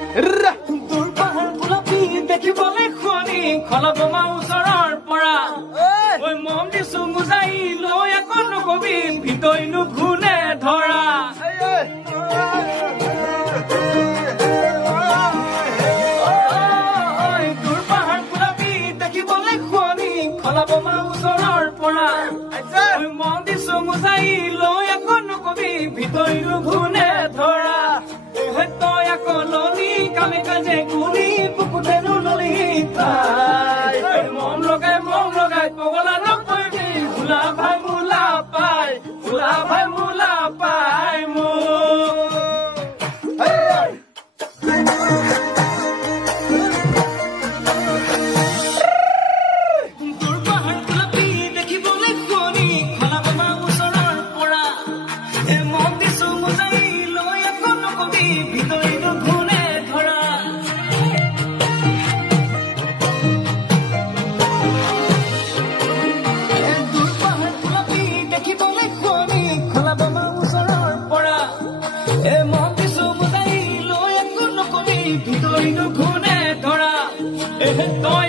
দূৰ পাহাৰ গোলাপী দেখিবলৈ শুৱনি খলবমা ওচৰৰ পৰা ঐ মন দিছো মুজাই লৈ আকৌ নকবি ভিতৰিনো ঘূনে ধৰা দূৰ পাহাৰ গোলাপী দেখিবলৈ শুৱনি খলবমা ওচৰৰ পৰা ঐ মন দিছো মুজাই লৈ আকৌ নকবি ভিতৰিনো ঘূনে ধৰা তই আকৌ ললি কামে কাজে ঘূৰি পুকুতেনো ললি মন লগাই পগলা নকৰিবি ভোলা ভাই মোলা পাই মোক দূৰ পাহাৰ গোলাপী দেখিবলৈ শুৱনি খলবমা ওচৰৰ পৰা মন দিছো মুজাই লৈ আকৌ নকবি ভিতৰিনো ঘূনে ধৰা দূৰ পাহাৰ গোলাপী দেখিবলৈ শুৱনি খলবমা ওচৰৰ পৰা মন দিছো মুজাই লৈ আকৌ নকবি ভিতৰিনো ঘূনে ধৰা তই